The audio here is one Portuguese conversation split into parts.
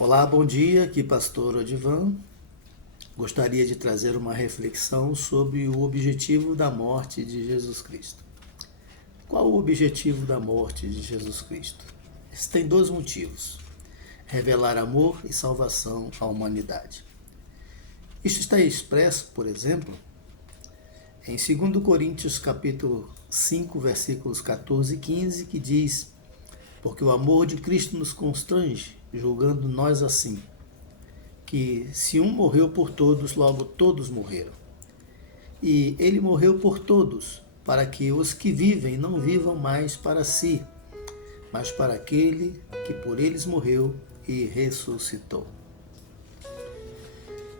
Olá, bom dia, aqui Pastor Odivan. Gostaria de trazer uma reflexão sobre o objetivo da morte de Jesus Cristo. Qual o objetivo da morte de Jesus Cristo? Isso tem dois motivos: revelar amor e salvação à humanidade. Isso está expresso, por exemplo, em 2 Coríntios capítulo 5, versículos 14 e 15, que diz: porque o amor de Cristo nos constrange, julgando nós assim, que se um morreu por todos, logo todos morreram. E ele morreu por todos, para que os que vivem não vivam mais para si, mas para aquele que por eles morreu e ressuscitou.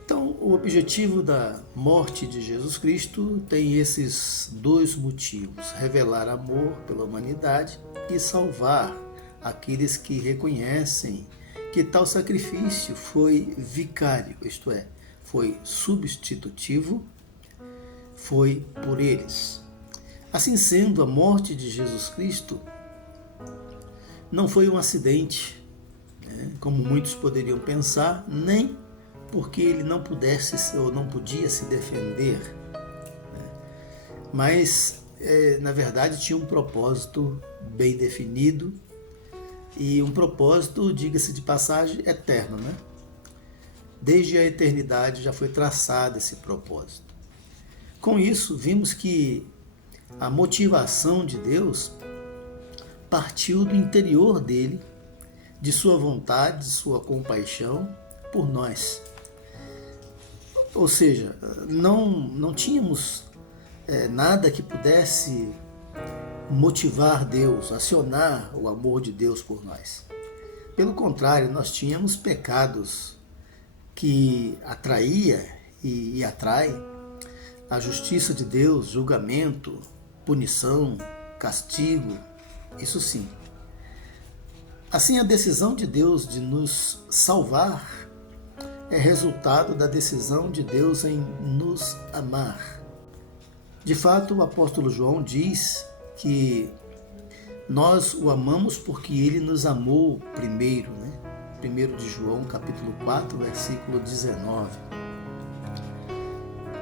Então, o objetivo da morte de Jesus Cristo tem esses dois motivos: revelar amor pela humanidade e salvar aqueles que reconhecem que tal sacrifício foi vicário, isto é, foi substitutivo, foi por eles. Assim sendo, a morte de Jesus Cristo não foi um acidente, como muitos poderiam pensar, nem porque ele não pudesse ou não podia se defender, mas na verdade tinha um propósito bem definido, e um propósito, diga-se de passagem, eterno, né? Desde a eternidade já foi traçado esse propósito. Com isso, vimos que a motivação de Deus partiu do interior dele, de sua vontade, de sua compaixão por nós. Ou seja, não tínhamos nada que pudesse motivar Deus, acionar o amor de Deus por nós. Pelo contrário, nós tínhamos pecados que atraía e atrai a justiça de Deus, julgamento, punição, castigo, isso sim. Assim, a decisão de Deus de nos salvar é resultado da decisão de Deus em nos amar. De fato, o apóstolo João diz que nós o amamos porque ele nos amou primeiro, né? 1 de João, capítulo 4, versículo 19.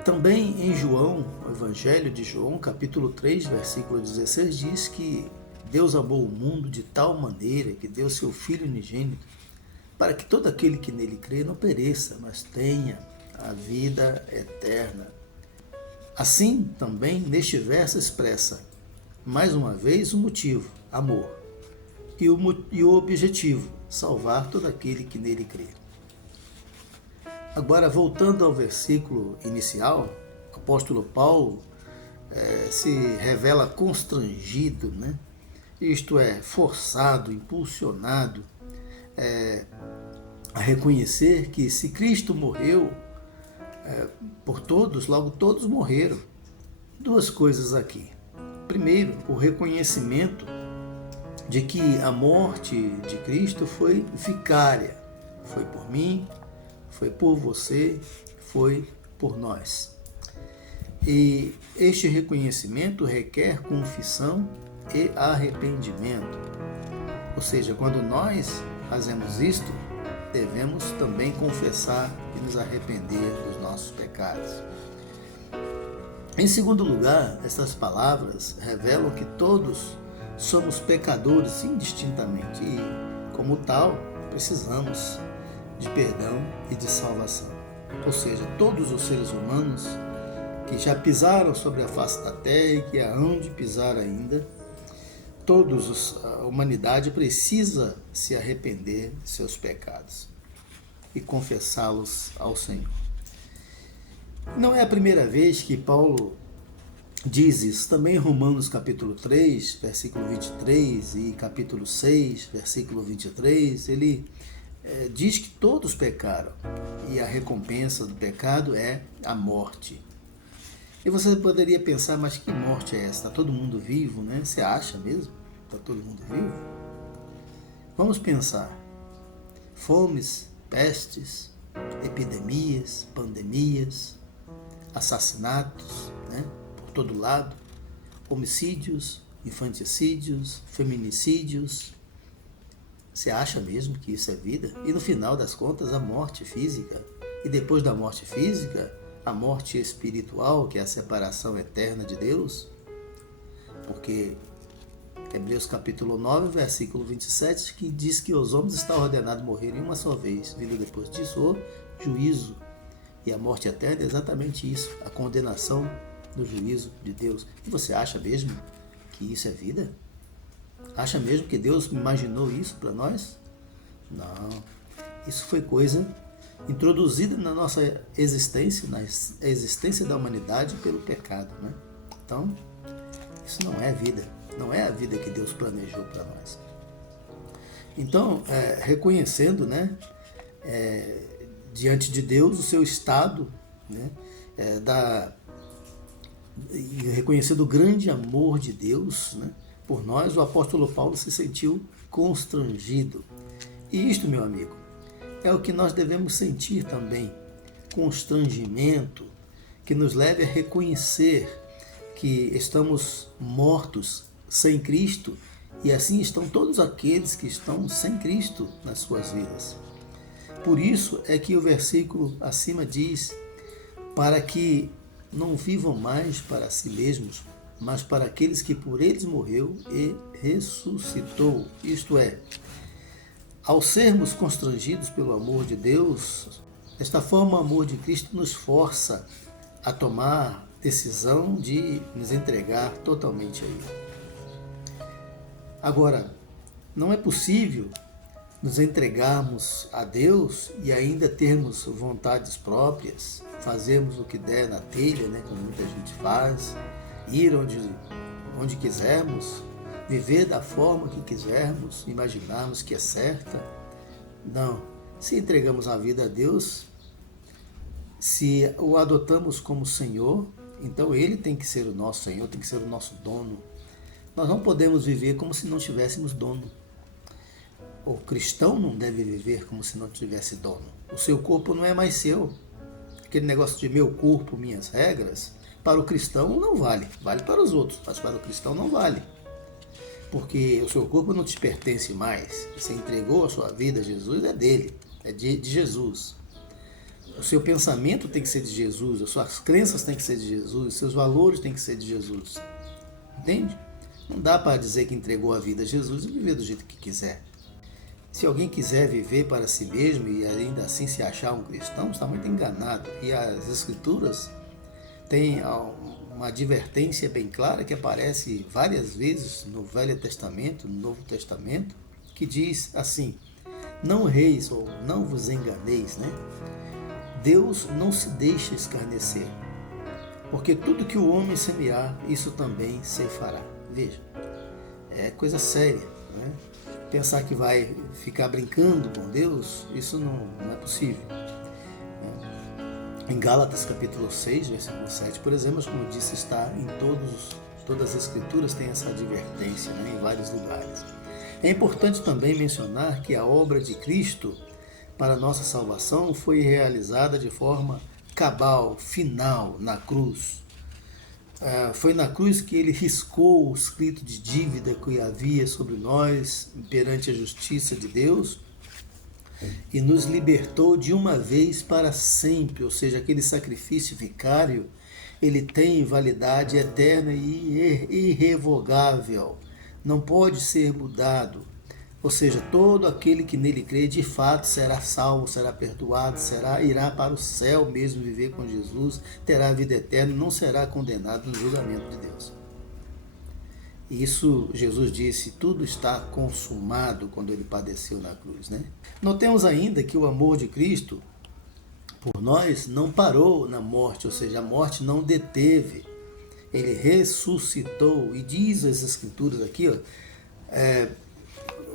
Também em João, o Evangelho de João, capítulo 3, versículo 16, diz que Deus amou o mundo de tal maneira que deu seu Filho unigênito, para que todo aquele que nele crê não pereça, mas tenha a vida eterna. Assim, também, neste verso expressa, mais uma vez, o motivo, amor, e o objetivo, salvar todo aquele que nele crê. Agora, voltando ao versículo inicial, o apóstolo Paulo se revela constrangido, né? Isto é, forçado, impulsionado a reconhecer que se Cristo morreu por todos, logo todos morreram. Duas coisas aqui. Primeiro, o reconhecimento de que a morte de Cristo foi vicária. Foi por mim, foi por você, foi por nós. E este reconhecimento requer confissão e arrependimento. Ou seja, quando nós fazemos isto, devemos também confessar e nos arrepender dos nossos pecados. Em segundo lugar, essas palavras revelam que todos somos pecadores indistintamente e, como tal, precisamos de perdão e de salvação. Ou seja, todos os seres humanos que já pisaram sobre a face da terra e que hão de pisar ainda, a humanidade precisa se arrepender de seus pecados e confessá-los ao Senhor. Não é a primeira vez que Paulo diz isso. Também em Romanos capítulo 3, versículo 23 e capítulo 6, versículo 23, ele diz que todos pecaram e a recompensa do pecado é a morte. E você poderia pensar, mas que morte é essa? Está todo mundo vivo, né? Você acha mesmo? Está todo mundo vivo? Vamos pensar. Fomes, pestes, epidemias, pandemias, assassinatos, né? Por todo lado, homicídios, infanticídios, feminicídios, Você acha mesmo que isso é vida? E no final das contas, a morte física, e depois da morte física, a morte espiritual, que é a separação eterna de Deus, porque Hebreus capítulo 9, versículo 27, que diz que os homens estão ordenados a morrerem uma só vez, vindo depois disso o juízo. E a morte eterna é exatamente isso, a condenação do juízo de Deus. E você acha mesmo que isso é vida? Acha mesmo que Deus imaginou isso para nós? Não. Isso foi coisa introduzida na nossa existência, na existência da humanidade pelo pecado, né? Então, isso não é vida. Não é a vida que Deus planejou para nós. Então, reconhecendo, né, diante de Deus o seu estado, né, e reconhecendo o grande amor de Deus, né, por nós, o apóstolo Paulo se sentiu constrangido. E isto, meu amigo, é o que nós devemos sentir também, constrangimento, que nos leve a reconhecer que estamos mortos sem Cristo, e assim estão todos aqueles que estão sem Cristo nas suas vidas. Por isso é que o versículo acima diz, para que não vivam mais para si mesmos, mas para aqueles que por eles morreu e ressuscitou. Isto é, ao sermos constrangidos pelo amor de Deus, desta forma o amor de Cristo nos força a tomar decisão de nos entregar totalmente a Ele. Agora, não é possível nos entregarmos a Deus e ainda termos vontades próprias, fazermos o que der na telha, né, como muita gente faz, ir onde quisermos, viver da forma que quisermos, imaginarmos que é certa. Não. Se entregamos a vida a Deus, se o adotamos como Senhor, então Ele tem que ser o nosso Senhor, tem que ser o nosso dono. Nós não podemos viver como se não tivéssemos dono. O cristão não deve viver como se não tivesse dono. O seu corpo não é mais seu. Aquele negócio de meu corpo, minhas regras, para o cristão não vale. Vale para os outros, mas para o cristão não vale. Porque o seu corpo não te pertence mais. Você entregou a sua vida a Jesus, é dele, é de Jesus. O seu pensamento tem que ser de Jesus, as suas crenças têm que ser de Jesus, os seus valores têm que ser de Jesus. Entende? Não dá para dizer que entregou a vida a Jesus e viver do jeito que quiser. Se alguém quiser viver para si mesmo e ainda assim se achar um cristão, está muito enganado. E as Escrituras têm uma advertência bem clara que aparece várias vezes no Velho Testamento, no Novo Testamento, que diz assim, não reis ou não vos enganeis, né? Deus não se deixa escarnecer, porque tudo que o homem semear, isso também ceifará. Veja, é coisa séria, né? Pensar que vai ficar brincando com Deus, isso não é possível. Em Gálatas capítulo 6, versículo 7, por exemplo, como eu disse, está em todas as escrituras, tem essa advertência, né, em vários lugares. É importante também mencionar que a obra de Cristo para a nossa salvação foi realizada de forma cabal, final, na cruz. Foi na cruz que ele riscou o escrito de dívida que havia sobre nós perante a justiça de Deus e nos libertou de uma vez para sempre, ou seja, aquele sacrifício vicário, ele tem validade eterna e irrevogável, não pode ser mudado. Ou seja, todo aquele que nele crê, de fato, será salvo, será perdoado, irá para o céu mesmo viver com Jesus, terá a vida eterna, não será condenado no julgamento de Deus. Isso, Jesus disse, tudo está consumado quando ele padeceu na cruz, né? Notemos ainda que o amor de Cristo por nós não parou na morte, ou seja, a morte não deteve. Ele ressuscitou, e diz as Escrituras aqui,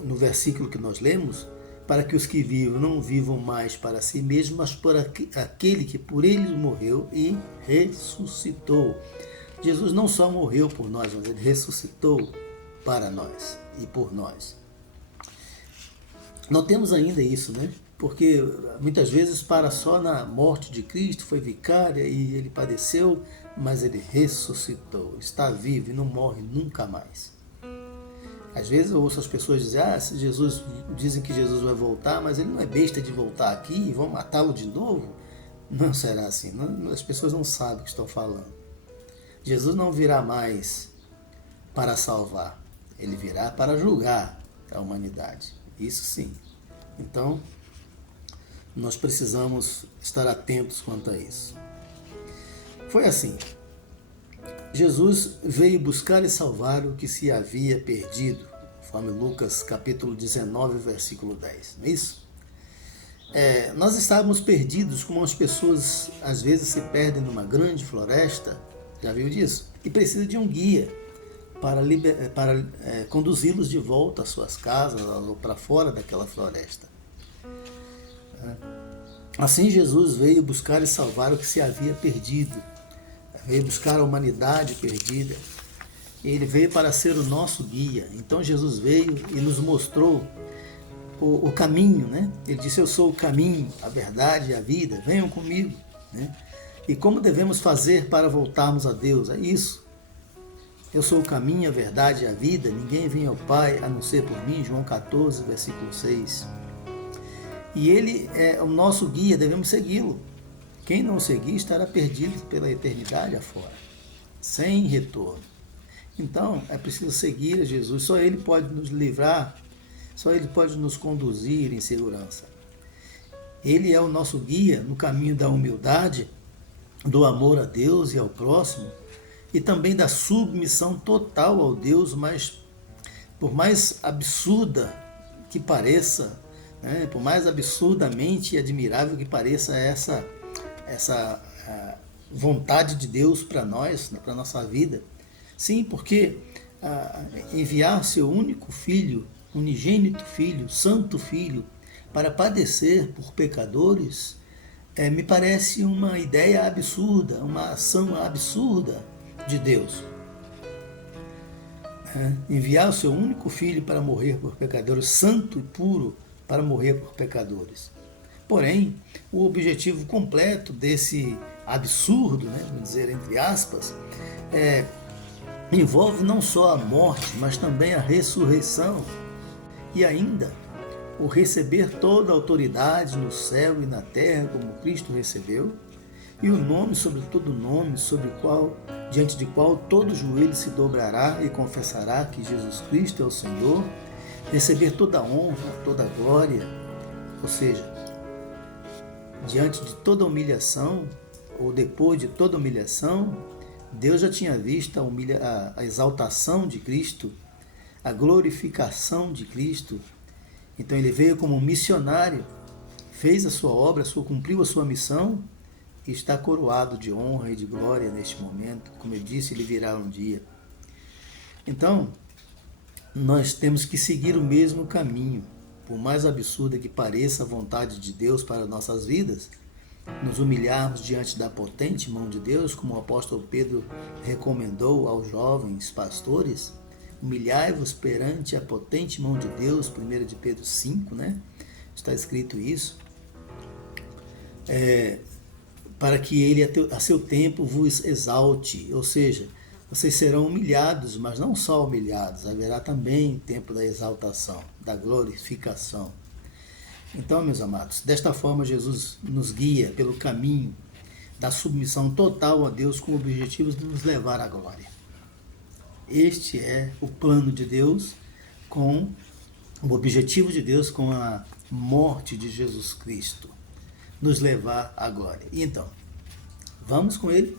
no versículo que nós lemos, para que os que vivem não vivam mais para si mesmos, mas por aquele que por eles morreu e ressuscitou. Jesus não só morreu por nós, mas ele ressuscitou para nós e por nós. Notemos ainda isso, né? Porque muitas vezes para só na morte de Cristo, foi vicária e ele padeceu, mas ele ressuscitou, está vivo e não morre nunca mais. Às vezes eu ouço as pessoas dizer, se Jesus, dizem que Jesus vai voltar, mas ele não é besta de voltar aqui e vão matá-lo de novo. Não será assim. Não, as pessoas não sabem o que estão falando. Jesus não virá mais para salvar. Ele virá para julgar a humanidade. Isso sim. Então, nós precisamos estar atentos quanto a isso. Foi assim. Jesus veio buscar e salvar o que se havia perdido, conforme Lucas capítulo 19, versículo 10. Não é isso? Nós estávamos perdidos como as pessoas às vezes se perdem numa grande floresta, já viu disso? E precisa de um guia para conduzi-los de volta às suas casas ou para fora daquela floresta. Assim Jesus veio buscar e salvar o que se havia perdido. Veio buscar a humanidade perdida. Ele veio para ser o nosso guia. Então Jesus veio e nos mostrou o caminho, né? Ele disse, eu sou o caminho, a verdade e a vida. Venham comigo, né? E como devemos fazer para voltarmos a Deus? É isso. Eu sou o caminho, a verdade e a vida. Ninguém vem ao Pai a não ser por mim. João 14, versículo 6. E ele é o nosso guia, devemos segui-lo. Quem não seguir estará perdido pela eternidade afora, sem retorno. Então, é preciso seguir a Jesus. Só Ele pode nos livrar, só Ele pode nos conduzir em segurança. Ele é o nosso guia no caminho da humildade, do amor a Deus e ao próximo, e também da submissão total ao Deus, mas por mais absurda que pareça, né, por mais absurdamente admirável que pareça essa vontade de Deus para nós, para a nossa vida. Sim, porque enviar seu único filho, unigênito filho, santo filho, para padecer por pecadores, me parece uma ideia absurda, uma ação absurda de Deus. Enviar o seu único filho para morrer por pecadores, santo e puro, para morrer por pecadores. Porém, o objetivo completo desse absurdo, né, vamos dizer entre aspas, envolve não só a morte, mas também a ressurreição e ainda o receber toda a autoridade no céu e na terra, como Cristo recebeu, e o nome sobre todo nome, diante de qual todo joelho se dobrará e confessará que Jesus Cristo é o Senhor, receber toda a honra, toda a glória, ou seja, diante de toda humilhação, ou depois de toda humilhação, Deus já tinha visto a exaltação de Cristo, a glorificação de Cristo. Então ele veio como um missionário, fez a sua obra, cumpriu a sua missão e está coroado de honra e de glória neste momento. Como eu disse, ele virá um dia. Então, nós temos que seguir o mesmo caminho. Por mais absurda que pareça a vontade de Deus para nossas vidas, nos humilharmos diante da potente mão de Deus, como o apóstolo Pedro recomendou aos jovens pastores, humilhai-vos perante a potente mão de Deus, 1 de Pedro 5, né? Está escrito isso, para que ele a seu tempo vos exalte, ou seja, vocês serão humilhados, mas não só humilhados, haverá também tempo da exaltação, da glorificação. Então, meus amados, desta forma Jesus nos guia pelo caminho da submissão total a Deus com o objetivo de nos levar à glória. Este é o plano de Deus, com o objetivo de Deus com a morte de Jesus Cristo, nos levar à glória. E então, vamos com Ele?